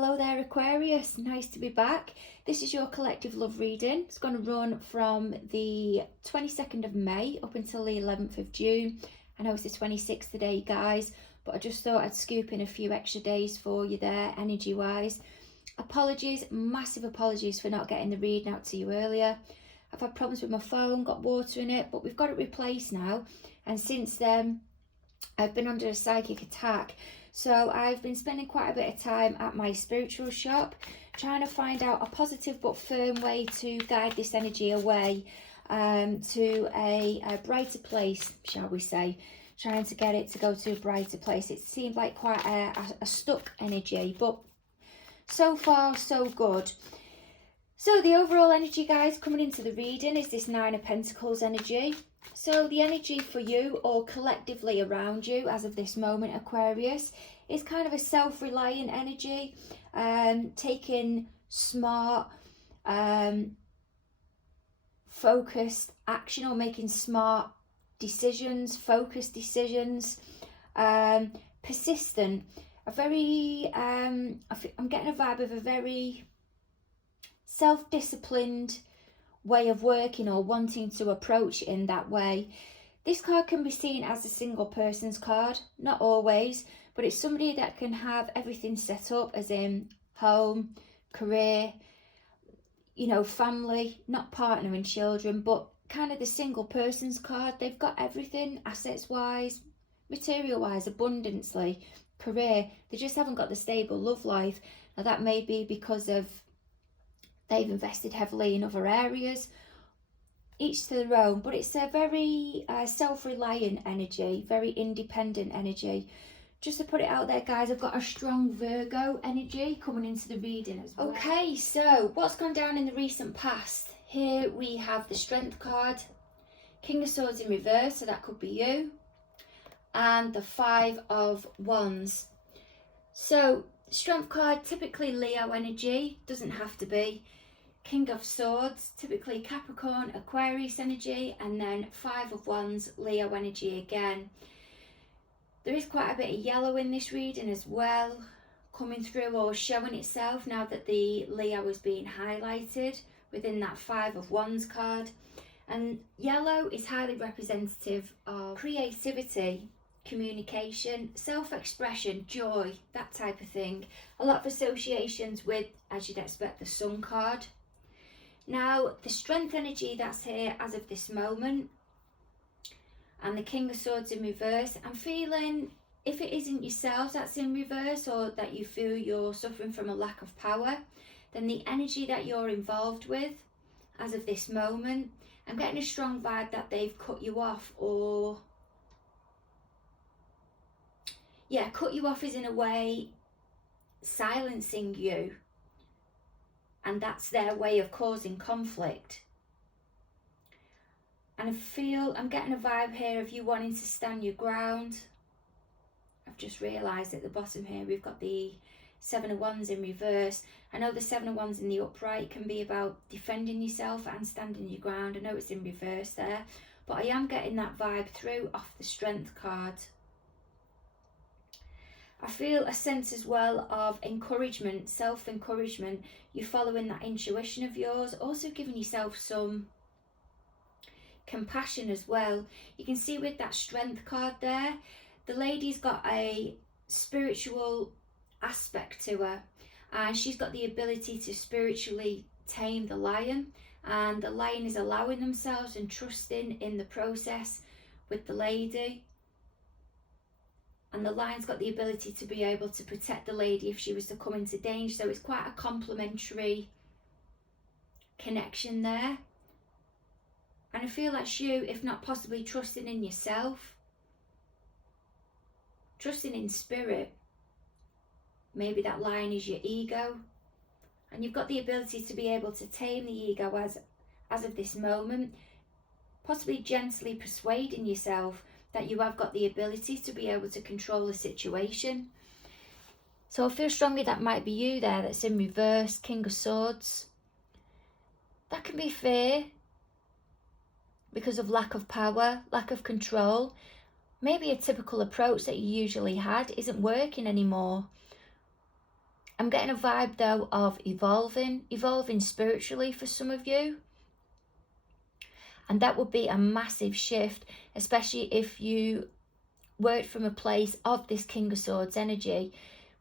Hello there, Aquarius. Nice to be back. This is your collective love reading. It's going to run from the 22nd of May up until the 11th of June. I know it's the 26th today, guys, but I just thought I'd scoop in a few extra days for you there, energy-wise. Apologies, massive apologies for not getting the reading out to you earlier. I've had problems with my phone, got water in it, but we've got it replaced now. And since then, I've been under a psychic attack. So I've been spending quite a bit of time at my spiritual shop, trying to find out a positive but firm way to guide this energy away to a brighter place, shall we say. Trying to get it to go to a brighter place. It seemed like quite a stuck energy, but so far so good. So the overall energy, guys, coming into the reading is this Nine of Pentacles energy. So the energy for you or collectively around you as of this moment, Aquarius, is kind of a self-reliant energy, taking smart, focused action or making smart decisions, focused decisions, persistent, a very, I'm getting a vibe of a very self-disciplined way of working or wanting to approach it in that way. This card can be seen as a single person's card, not always, but it's somebody that can have everything set up, as in home, career, you know, family, not partner and children, but kind of the single person's card. They've got everything, assets wise, material wise, abundantly, career. They just haven't got the stable love life. Now that may be because of they've invested heavily in other areas, each to their own, but it's a very self-reliant energy, very independent energy. Just to put it out there, guys, I've got a strong Virgo energy coming into the reading as well. Okay, so what's gone down in the recent past? Here we have the Strength card, King of Swords in reverse, so that could be you, and the Five of Wands. So Strength card, typically Leo energy, doesn't have to be. King of Swords, typically Capricorn, Aquarius energy, and then Five of Wands, Leo energy again. There is quite a bit of yellow in this reading as well, coming through or showing itself now that the Leo is being highlighted within that Five of Wands card. And yellow is highly representative of creativity, communication, self-expression, joy, that type of thing. A lot of associations with, as you'd expect, the Sun card. Now, the Strength energy that's here as of this moment, and the King of Swords in reverse, I'm feeling, if it isn't yourself that's in reverse, or that you feel you're suffering from a lack of power, then the energy that you're involved with as of this moment, I'm getting a strong vibe that they've cut you off, or yeah, cut you off is in a way silencing you, and that's their way of causing conflict. And I feel, I'm getting a vibe here of you wanting to stand your ground. I've just realised at the bottom here we've got the Seven of Wands in reverse. I know the Seven of Wands in the upright can be about defending yourself and standing your ground. I know it's in reverse there, but I am getting that vibe through off the Strength card. I feel a sense as well of encouragement, self-encouragement. You're following that intuition of yours, also giving yourself some compassion as well. You can see with that Strength card there, the lady's got a spiritual aspect to her, and she's got the ability to spiritually tame the lion, and the lion is allowing themselves and trusting in the process with the lady. And the lion's got the ability to be able to protect the lady if she was to come into danger. So it's quite a complementary connection there. And I feel that's you, if not possibly trusting in yourself, trusting in spirit. Maybe that lion is your ego. And you've got the ability to be able to tame the ego as of this moment, possibly gently persuading yourself that you have got the ability to be able to control the situation. So I feel strongly that might be you there that's in reverse, King of Swords. That can be fear because of lack of power, lack of control. Maybe a typical approach that you usually had isn't working anymore. I'm getting a vibe though of evolving spiritually for some of you. And that would be a massive shift, especially if you worked from a place of this King of Swords energy,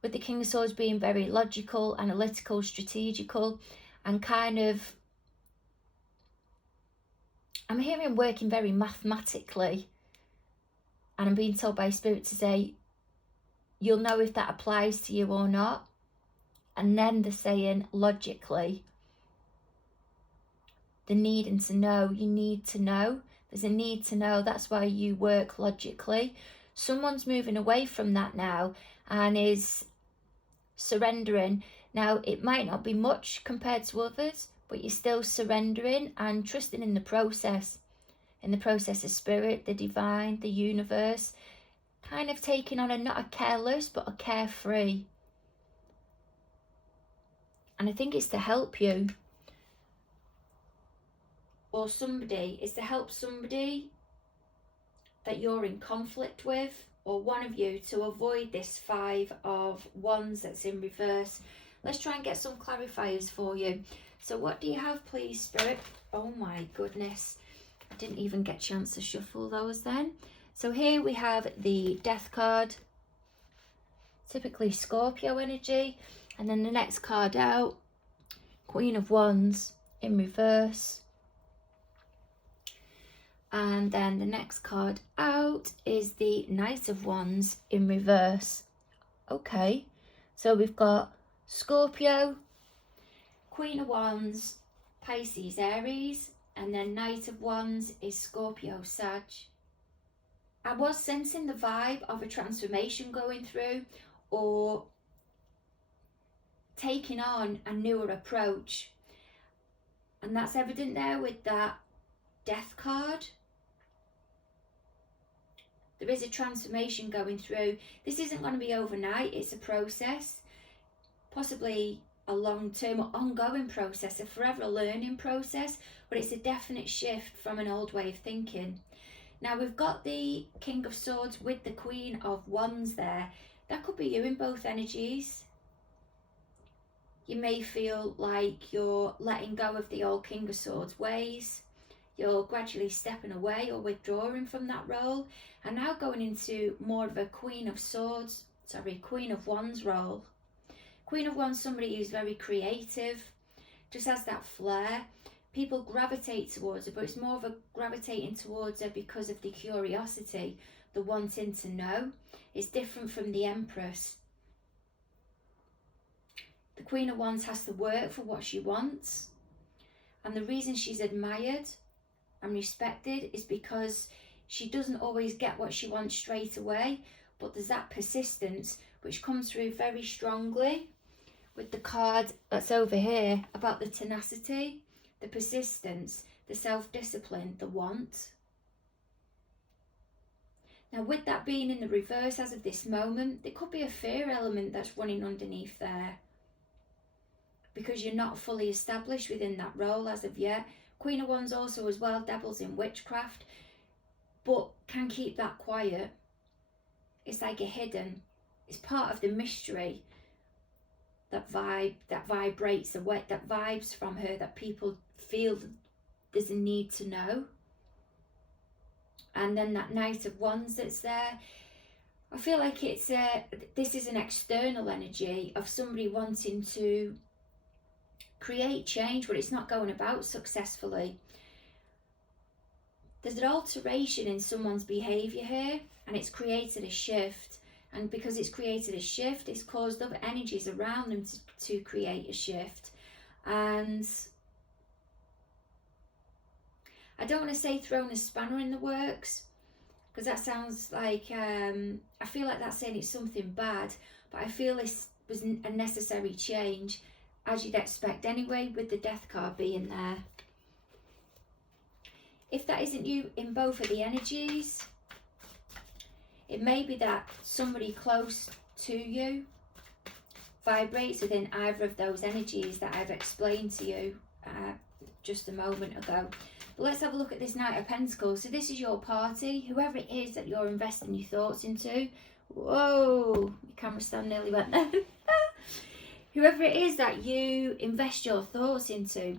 with the King of Swords being very logical, analytical, strategical, and kind of, I'm hearing working very mathematically. And I'm being told by Spirit to say, you'll know if that applies to you or not. And then they're saying logically, the needing to know, you need to know. There's a need to know, that's why you work logically. Someone's moving away from that now and is surrendering. Now, it might not be much compared to others, but you're still surrendering and trusting in the process of spirit, the divine, the universe, kind of taking on not a careless, but a carefree. And I think it's to help you. Or somebody, it's to help somebody that you're in conflict with, or one of you, to avoid this 5 of Wands that's in reverse. Let's try and get some clarifiers for you. So what do you have, please, Spirit? Oh my goodness, I didn't even get a chance to shuffle those then. So here we have the Death card, typically Scorpio energy, and then the next card out, Queen of Wands in reverse. And then the next card out is the Knight of Wands in reverse. Okay, so we've got Scorpio, Queen of Wands, Pisces, Aries, and then Knight of Wands is Scorpio, Sag. I was sensing the vibe of a transformation going through, or taking on a newer approach. And that's evident there with that Death card. There is a transformation going through. This isn't going to be overnight, it's a process. Possibly a long-term or ongoing process, a forever learning process, but it's a definite shift from an old way of thinking. Now we've got the King of Swords with the Queen of Wands there. That could be you in both energies. You may feel like you're letting go of the old King of Swords ways. You're gradually stepping away or withdrawing from that role, and now going into more of a Queen of Wands role. Queen of Wands, somebody who's very creative, just has that flair. People gravitate towards her, but it's more of a gravitating towards her because of the curiosity, the wanting to know. It's different from the Empress. The Queen of Wands has to work for what she wants, and the reason she's admired and respected is because she doesn't always get what she wants straight away, but there's that persistence which comes through very strongly with the card that's over here about the tenacity, the persistence, the self-discipline, the want. Now with that being in the reverse as of this moment, there could be a fear element that's running underneath there, because you're not fully established within that role as of yet. Queen of Wands also as well dabbles in witchcraft, but can keep that quiet. It's like a hidden, it's part of the mystery that vibrates away, that vibes from her, that people feel there's a need to know. And then that Knight of Wands that's there, I feel like it's this is an external energy of somebody wanting to create change, but it's not going about successfully. There's an alteration in someone's behaviour here, and it's created a shift. And because it's created a shift, it's caused other energies around them to create a shift. And I don't want to say thrown a spanner in the works, because that sounds like, I feel like that's saying it's something bad, but I feel this was a necessary change, as you'd expect anyway, with the Death card being there. If that isn't you in both of the energies, it may be that somebody close to you vibrates within either of those energies that I've explained to you just a moment ago. But let's have a look at this Knight of Pentacles. So this is your party, whoever it is that you're investing your thoughts into. Whoa, your camera stand nearly went there. whoever it is that you invest your thoughts into,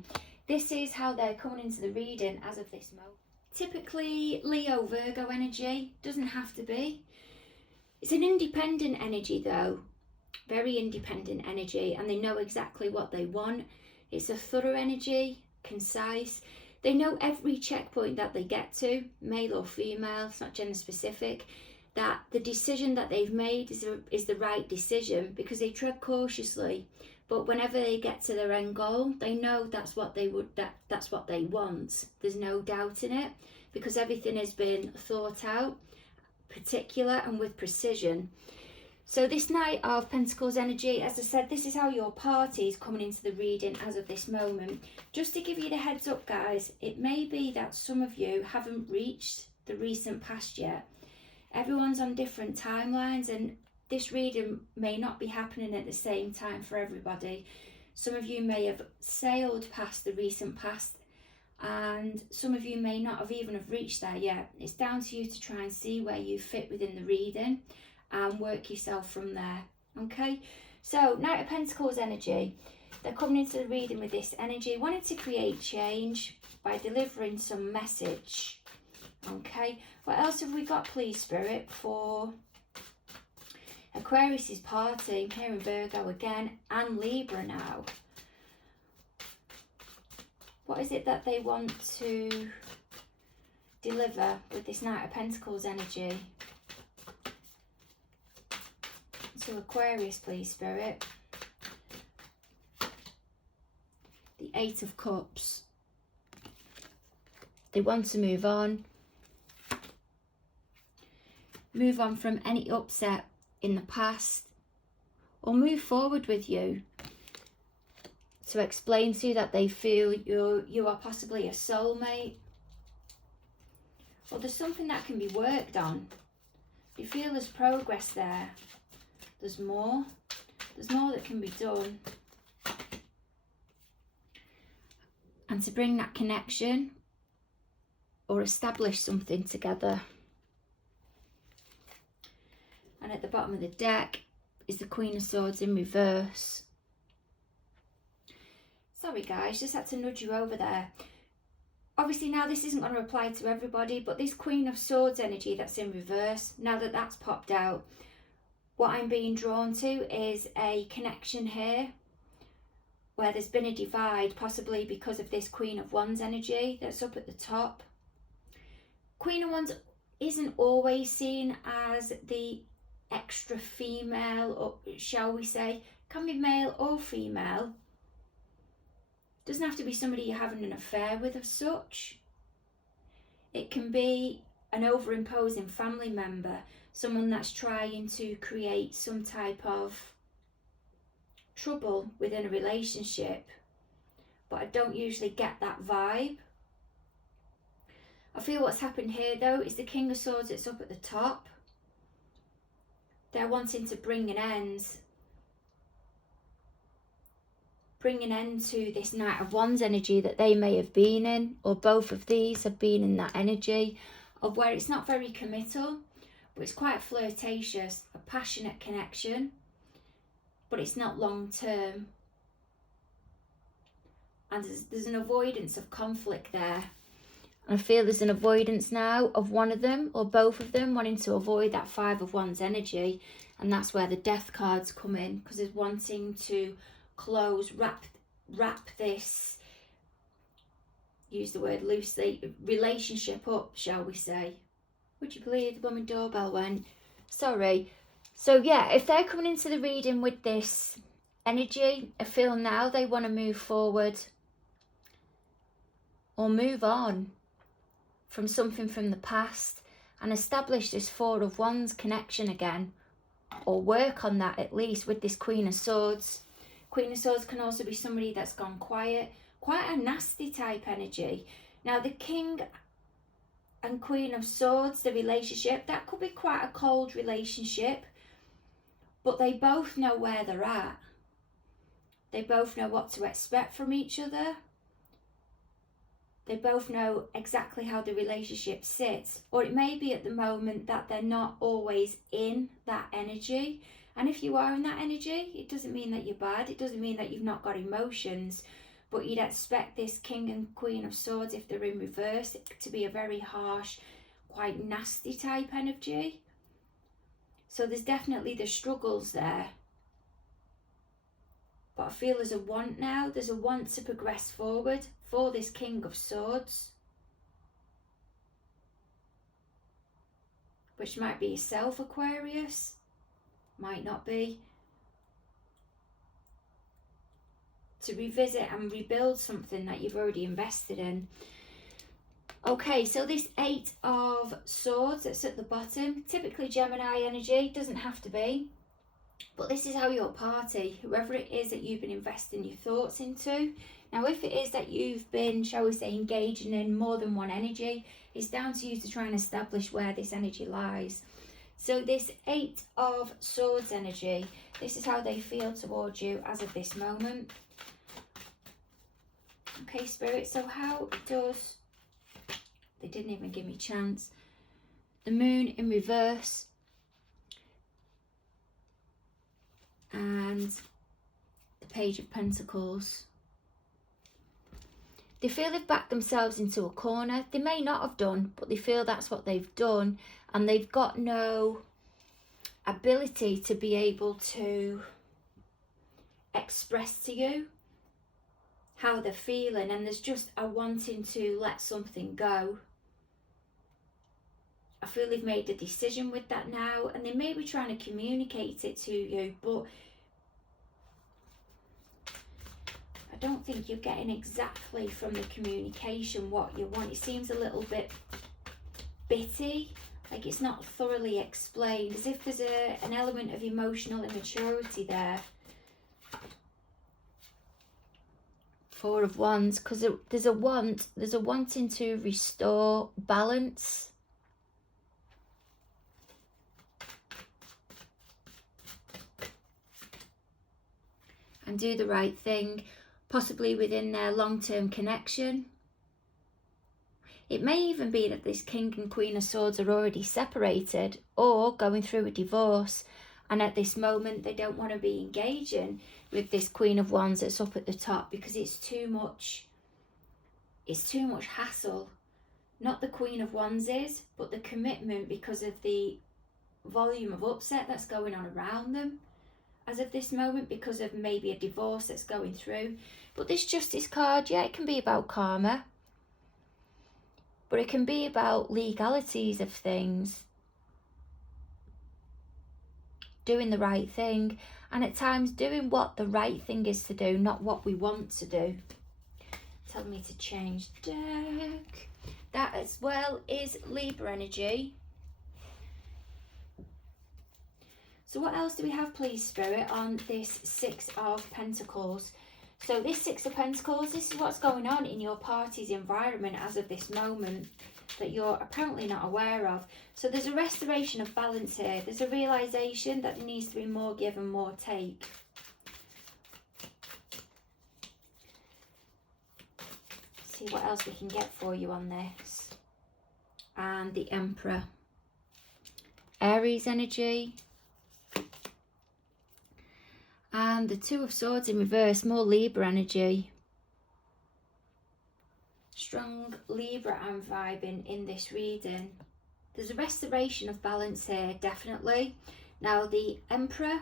this is how they're coming into the reading as of this moment. Typically Leo, Virgo energy, doesn't have to be. It's an independent energy though, very independent energy, and they know exactly what they want. It's a thorough energy, concise. They know every checkpoint that they get to, male or female, it's not gender specific, that the decision that they've made is the right decision, because they tread cautiously. But whenever they get to their end goal, they know that's what they want. There's no doubt in it, because everything has been thought out, particular and with precision. So this Knight of Pentacles energy, as I said, this is how your party is coming into the reading as of this moment. Just to give you the heads up, guys, it may be that some of you haven't reached the recent past yet. Everyone's on different timelines, and this reading may not be happening at the same time for everybody. Some of you may have sailed past the recent past, and some of you may not have even have reached there yet. It's down to you to try and see where you fit within the reading and work yourself from there. Okay, so Knight of Pentacles energy, they're coming into the reading with this energy, wanting to create change by delivering some message. Okay, what else have we got, please, Spirit, for Aquarius is partying here in Virgo again, and Libra now? What is it that they want to deliver with this Knight of Pentacles energy to Aquarius, please, Spirit? The Eight of Cups. They want to move on. Move on from any upset in the past, or move forward with you to explain to you that they feel you are possibly a soulmate, or there's something that can be worked on. You feel there's progress there. There's more that can be done, and to bring that connection or establish something together. And at the bottom of the deck is the Queen of Swords in reverse. Sorry guys, just had to nudge you over there. Obviously now this isn't going to apply to everybody, but this Queen of Swords energy that's in reverse, now that that's popped out, what I'm being drawn to is a connection here where there's been a divide, possibly because of this Queen of Wands energy that's up at the top. Queen of Wands isn't always seen as the extra female, or shall we say, can be male or female. Doesn't have to be somebody you're having an affair with as such. It can be an over-imposing family member, someone that's trying to create some type of trouble within a relationship, but I don't usually get that vibe. I feel what's happened here though is the King of Swords that's up at the top. They're wanting to bring an end to this Knight of Wands energy that they may have been in, or both of these have been in that energy of where it's not very committal, but it's quite flirtatious, a passionate connection, but it's not long term. And there's an avoidance of conflict there. I feel there's an avoidance now of one of them or both of them wanting to avoid that Five of Wands energy, and that's where the Death cards come in, because it's wanting to close, wrap this, use the word loosely, relationship up, shall we say. Would you believe the blooming doorbell went? Sorry. So yeah, if they're coming into the reading with this energy, I feel now they want to move forward or move on from something from the past and establish this Four of Wands connection again, or work on that at least with this Queen of Swords. Queen of Swords can also be somebody that's gone quiet, quite a nasty type energy. Now the King and Queen of Swords, the relationship, that could be quite a cold relationship, but they both know where they're at. They both know what to expect from each other. They both know exactly how the relationship sits, or it may be at the moment that they're not always in that energy And if you are in that energy, it doesn't mean that you're bad. It doesn't mean that you've not got emotions. But you'd expect this King and Queen of Swords, if they're in reverse, to be a very harsh, quite nasty type energy. So there's definitely the struggles there. But I feel there's a want now. There's a want to progress forward for this King of Swords. Which might be yourself, Aquarius. Might not be. To revisit and rebuild something that you've already invested in. Okay, so this 8 of Swords that's at the bottom, typically Gemini energy, doesn't have to be. But this is how your party, whoever it is that you've been investing your thoughts into. Now, if it is that you've been, shall we say, engaging in more than one energy, it's down to you to try and establish where this energy lies. So this 8 of Swords energy, this is how they feel towards you as of this moment. Okay, Spirit, so how does... They didn't even give me a chance. The Moon in reverse. And the Page of Pentacles. They feel they've backed themselves into a corner. They may not have done, but they feel that's what they've done. And they've got no ability to be able to express to you how they're feeling. And there's just a wanting to let something go. I feel they've made a decision with that now, and they may be trying to communicate it to you, but I don't think you're getting exactly from the communication what you want. It seems a little bit bitty, like it's not thoroughly explained, as if there's an element of emotional immaturity there. 4 of Wands, because there's a wanting to restore balance. And do the right thing, possibly within their long-term connection. It may even be that this King and Queen of Swords are already separated or going through a divorce, and at this moment they don't want to be engaging with this Queen of Wands that's up at the top because it's too much hassle. Not the Queen of Wands is, but the commitment, because of the volume of upset that's going on around them as of this moment, because of maybe a divorce that's going through. But this Justice card, yeah, it can be about karma, but it can be about legalities of things, doing the right thing, and at times doing what the right thing is to do, not what we want to do. Tell me to change deck. That as well is Libra energy. So what else do we have, please, Spirit, on this 6 of Pentacles? So this 6 of Pentacles, this is what's going on in your party's environment as of this moment that you're apparently not aware of. So there's a restoration of balance here. There's a realisation that there needs to be more give and more take. See what else we can get for you on this. And the Emperor. Aries energy. And the 2 of Swords in reverse, more Libra energy. Strong Libra I'm vibing in this reading. There's a restoration of balance here, definitely. Now the Emperor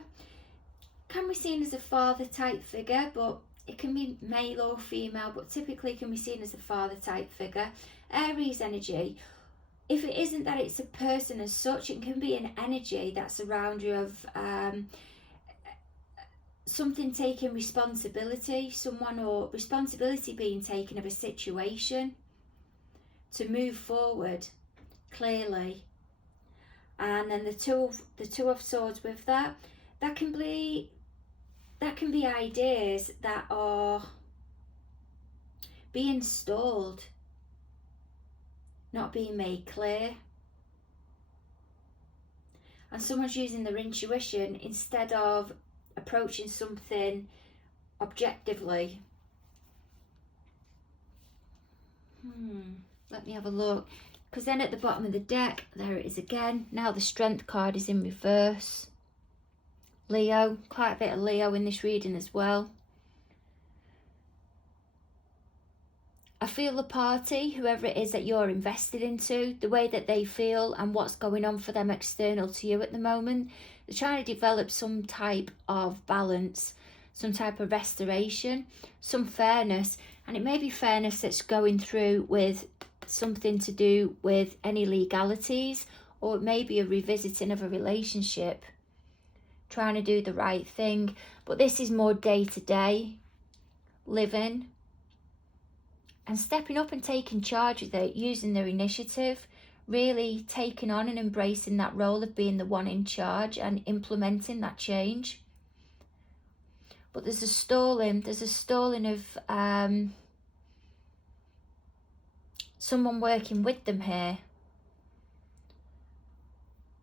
can be seen as a father type figure, but it can be male or female, but typically can be seen as a father type figure. Aries energy, if it isn't that it's a person as such, it can be an energy that's around you of something taking responsibility, someone or responsibility being taken of a situation to move forward clearly. And then the two of Swords with that can be ideas that are being stalled, not being made clear. And someone's using their intuition instead of approaching something objectively. Let me have a look. Because then at the bottom of the deck, there it is again. Now the Strength card is in reverse. Leo, quite a bit of Leo in this reading as well. I feel the party, whoever it is that you're invested into, the way that they feel and what's going on for them external to you at the moment. They're trying to develop some type of balance, some type of restoration, some fairness. And it may be fairness that's going through with something to do with any legalities, or it may be a revisiting of a relationship, trying to do the right thing. But this is more day-to-day living and stepping up and taking charge of it, using their initiative, really taking on and embracing that role of being the one in charge and implementing that change. But there's a stalling of someone working with them here.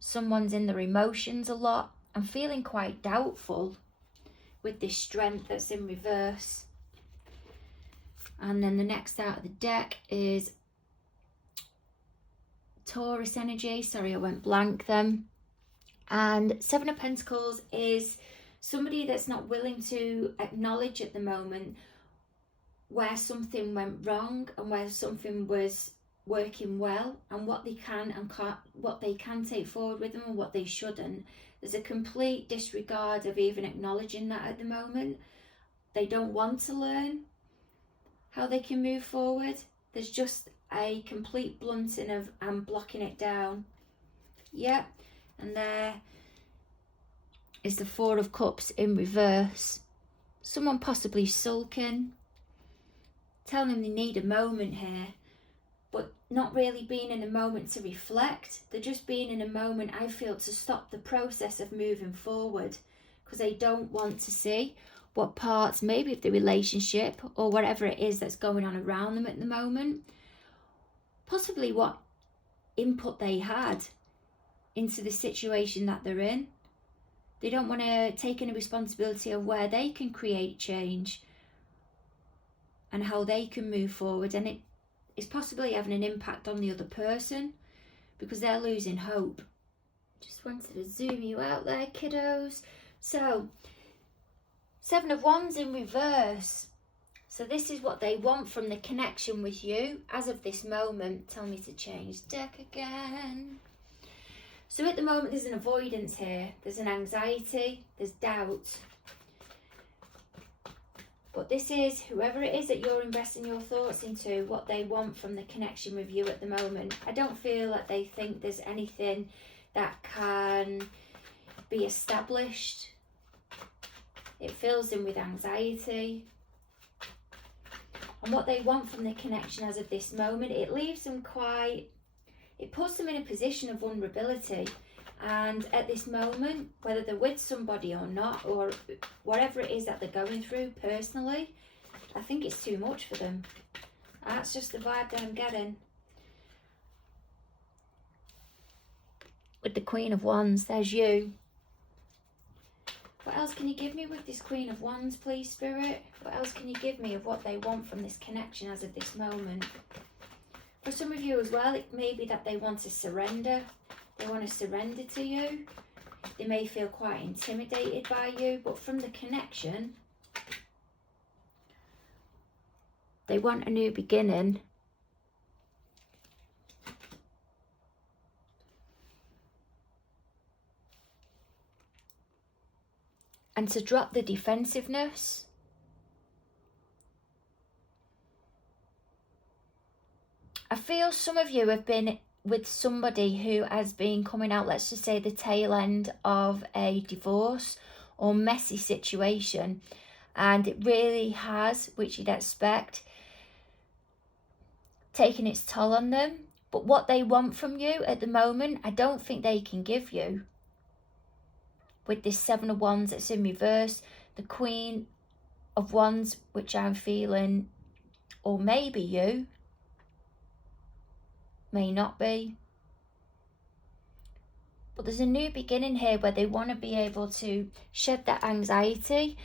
Someone's in their emotions a lot. I'm feeling quite doubtful with this Strength that's in reverse. And then the next out of the deck is Taurus energy. Sorry, I went blank then. And Seven of Pentacles is somebody that's not willing to acknowledge at the moment where something went wrong and where something was working well, and what they can and can't, what they can take forward with them and what they shouldn't. There's a complete disregard of even acknowledging that at the moment. They don't want to learn how they can move forward. There's just a complete blunting of and blocking it down. Yep. And there is the Four of Cups in reverse. Someone possibly sulking, telling them they need a moment here, but not really being in a moment to reflect. They're just being in a moment, I feel, to stop the process of moving forward, because they don't want to see what parts maybe of the relationship or whatever it is that's going on around them at the moment, possibly what input they had into the situation that they're in. They don't want to take any responsibility of where they can create change and how they can move forward, and it is possibly having an impact on the other person because they're losing hope. Just wanted to zoom you out there, kiddos. So Seven of Wands in reverse. So this is what they want from the connection with you as of this moment. Tell me to change deck again. So at the moment there's an avoidance here. There's an anxiety. There's doubt. But this is whoever it is that you're investing your thoughts into, what they want from the connection with you at the moment. I don't feel that they think there's anything that can be established. It fills them with anxiety. And what they want from the connection as of this moment, it leaves them quite, it puts them in a position of vulnerability. And at this moment, whether they're with somebody or not, or whatever it is that they're going through personally, I think it's too much for them. That's just the vibe that I'm getting. With the Queen of Wands, there's you. What else can you give me with this Queen of Wands, please, Spirit? What else can you give me of what they want from this connection as of this moment? For some of you as well, it may be that they want to surrender. They want to surrender to you. They may feel quite intimidated by you, but from the connection, they want a new beginning. And to drop the defensiveness. I feel some of you have been with somebody who has been coming out, let's just say the tail end of a divorce or messy situation, and it really has, which you'd expect, taken its toll on them. But what they want from you at the moment, I don't think they can give you. With this Seven of Wands that's in reverse, the Queen of Wands, which I'm feeling, or maybe you, may not be. But there's a new beginning here where they want to be able to shed that anxiety,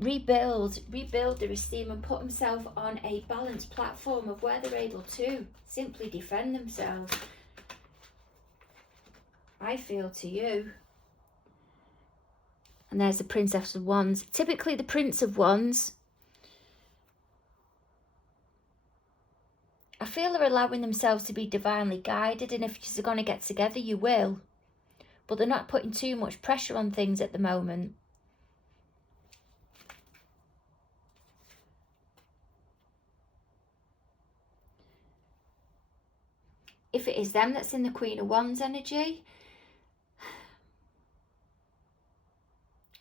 rebuild their esteem and put themselves on a balanced platform of where they're able to simply defend themselves. I feel to you. And there's the Princess of Wands. Typically the Prince of Wands, I feel they're allowing themselves to be divinely guided, and if you're going to get together, you will. But they're not putting too much pressure on things at the moment. If it is them that's in the Queen of Wands energy,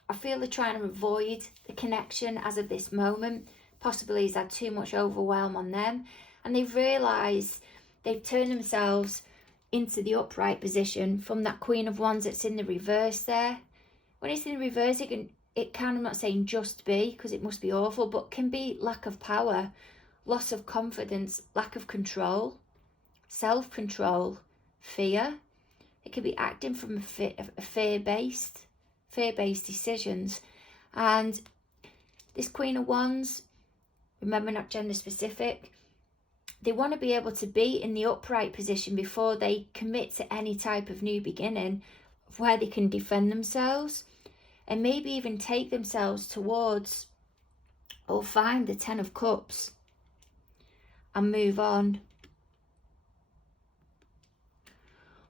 I feel they're trying to avoid the connection as of this moment. Possibly he's had too much overwhelm on them. And they've realised they've turned themselves into the upright position from that Queen of Wands that's in the reverse there. When it's in the reverse, it can, I'm not saying just be, because it must be awful, but can be lack of power, loss of confidence, lack of control, self-control, fear. It could be acting from a fear-based decisions. And this Queen of Wands, remember, not gender specific, they want to be able to be in the upright position before they commit to any type of new beginning, where they can defend themselves and maybe even take themselves towards or find the 10 of Cups and move on.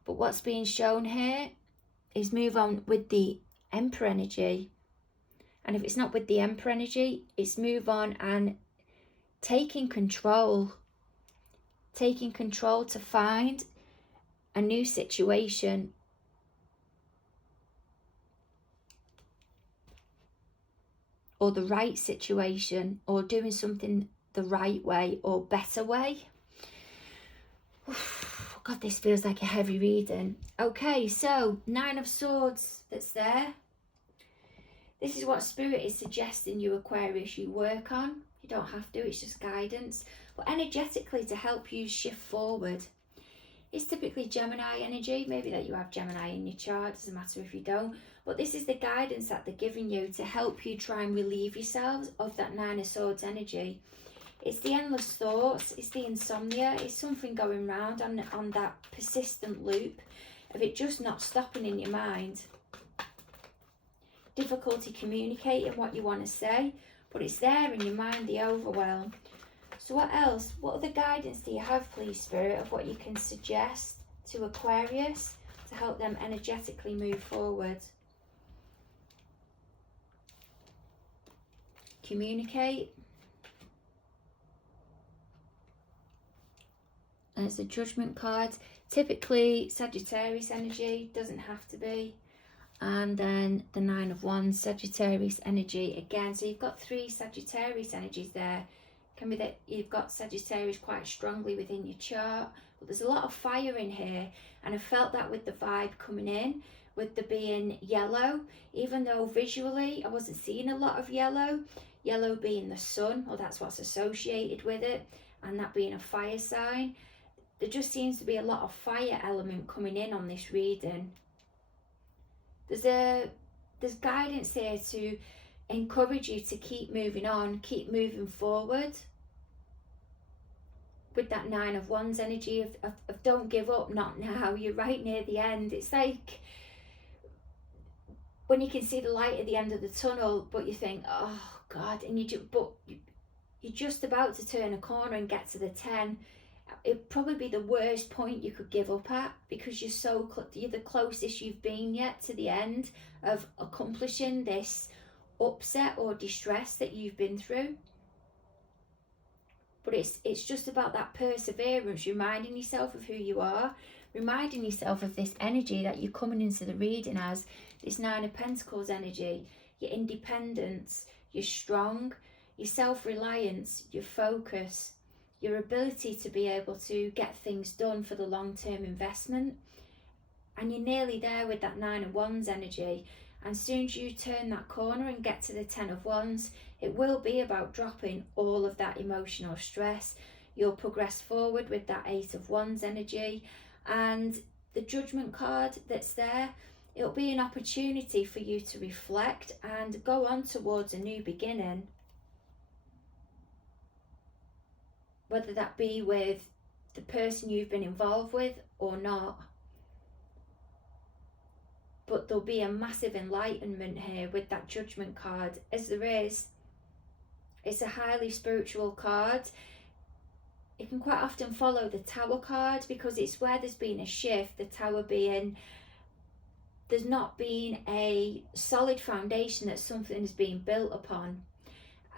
But what's being shown here is move on with the Emperor energy. And if it's not with the Emperor energy, it's move on and taking control to find a new situation, or the right situation, or doing something the right way or better way. God, this feels like a heavy reading. Okay, so 9 of Swords that's there. This is what Spirit is suggesting you, Aquarius, you work on. You don't have to, it's just guidance. But energetically to help you shift forward. It's typically Gemini energy. Maybe that you have Gemini in your chart, doesn't matter if you don't. But this is the guidance that they're giving you to help you try and relieve yourselves of that 9 of Swords energy. It's the endless thoughts, it's the insomnia, it's something going round on that persistent loop of it just not stopping in your mind. Difficulty communicating what you want to say, but it's there in your mind, the overwhelm. So what else? What other guidance do you have, please, Spirit, of what you can suggest to Aquarius to help them energetically move forward? Communicate. There's the Judgment card. Typically Sagittarius energy, doesn't have to be. And then the 9 of Wands, Sagittarius energy again. So you've got 3 Sagittarius energies there. Can be that you've got Sagittarius quite strongly within your chart, but there's a lot of fire in here, and I felt that with the vibe coming in, with the being yellow, even though visually I wasn't seeing a lot of yellow being the sun, or that's what's associated with it, and that being a fire sign. There just seems to be a lot of fire element coming in on this reading. There's guidance here to encourage you to keep moving on, keep moving forward. With that 9 of Wands energy of don't give up, not now, you're right near the end. It's like when you can see the light at the end of the tunnel, but you think, oh God, and you're just about to turn a corner and get to the 10. It'd probably be the worst point you could give up at, because you're the closest you've been yet to the end of accomplishing this upset or distress that you've been through. But it's just about that perseverance, reminding yourself of who you are, reminding yourself of this energy that you're coming into the reading as, this 9 of Pentacles energy, your independence, your strong, your self-reliance, your focus, your ability to be able to get things done for the long-term investment. And you're nearly there with that 9 of Wands energy. And as soon as you turn that corner and get to the 10 of Wands, it will be about dropping all of that emotional stress. You'll progress forward with that 8 of Wands energy. And the Judgment card that's there, it'll be an opportunity for you to reflect and go on towards a new beginning. Whether that be with the person you've been involved with or not. but there'll be a massive enlightenment here with that Judgment card, as there is. It's a highly spiritual card. It can quite often follow the Tower card, because it's where there's been a shift, the Tower being there's not been a solid foundation that something is being built upon,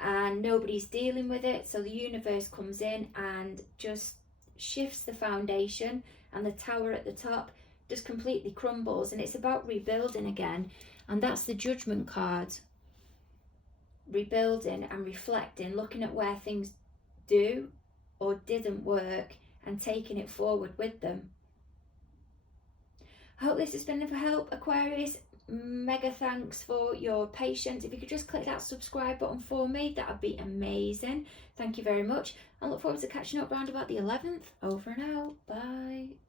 and nobody's dealing with it, so the universe comes in and just shifts the foundation, and the Tower at the top just completely crumbles, and it's about rebuilding again. And that's the Judgment card. Rebuilding and reflecting, looking at where things do or didn't work and taking it forward with them. I hope this has been of help, Aquarius. Mega thanks for your patience. If you could just click that subscribe button for me, that would be amazing. Thank you very much. I look forward to catching up round about the 11th. Over and out. Bye.